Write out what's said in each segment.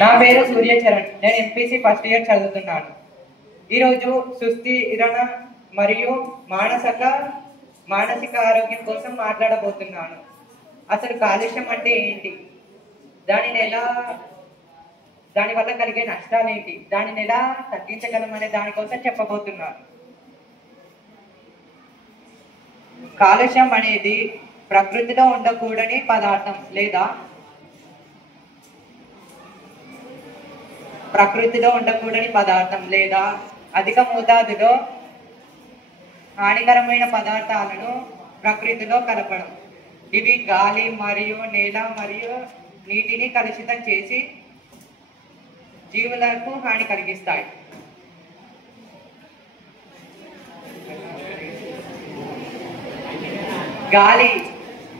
నా పేరు సూర్యచరణ్. నేను ఎంపీసీ ఫస్ట్ ఇయర్ చదువుతున్నాను. ఈరోజు సుస్థిరణ మరియు మానసిక ఆరోగ్యం కోసం మాట్లాడబోతున్నాను. అసలు కాలుష్యం అంటే ఏంటి, దానివల్ల కలిగే నష్టాలు ఏంటి, దానిని ఎలా తగ్గించగలం అనే దానికోసం చెప్పబోతున్నాను. కాలుష్యం అనేది ప్రకృతిలో ఉండకూడని పదార్థం లేదా అధిక మోతాదులో హానికరమైన పదార్థాలను ప్రకృతిలో కలపడం. ఇవి గాలి మరియు నేల మరియు నీటిని కలుషితం చేసి జీవులకు హాని కలిగిస్తాయి.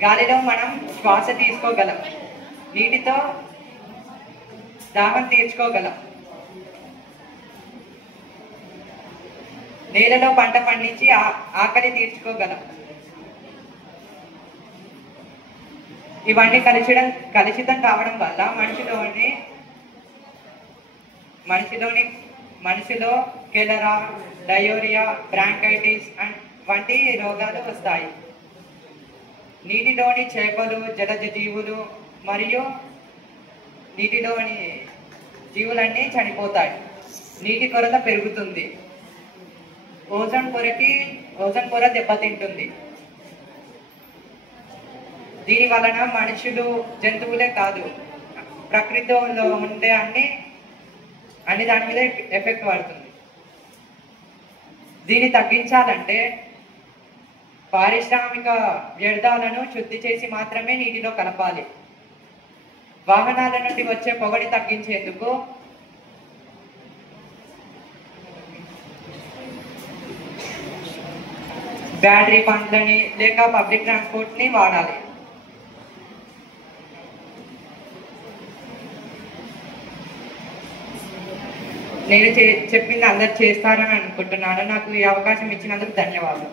గాలిలో మనం శ్వాస తీసుకోగలం, నీటితో దాహం తీర్చుకోగలం, నేలలో పంట పండించి ఆకలి తీర్చుకోగలం. ఇవన్నీ కలుషితం కావడం వల్ల మనిషిలో కెలరా, డయోరియా, బ్రాంకైటిస్ వంటి రోగాలు వస్తాయి. నీటిలోని చేపలు, జలజ జీవులు మరియు నీటిలోని జీవులన్నీ చనిపోతాయి. నీటి కొరత పెరుగుతుంది. ఓజోన్ పొర దెబ్బతింటుంది. దీని వలన మనుషులు, జంతువులే కాదు, ప్రకృతిలో ఉండే అన్ని దాని మీద ఎఫెక్ట్ పడుతుంది. దీన్ని తగ్గించాలంటే పారిశ్రామిక వ్యర్థాలను శుద్ధి చేసి మాత్రమే నీటిలో కలపాలి. వాహనాల నుండి వచ్చే పొగని తగ్గించేందుకు బ్యాటరీ పండ్లని లేక పబ్లిక్ ట్రాన్స్పోర్ట్ని వాడాలి. నేను చెప్పింది అందరు చేస్తారని అనుకుంటున్నాను. నాకు ఈ అవకాశం ఇచ్చినందుకు ధన్యవాదాలు.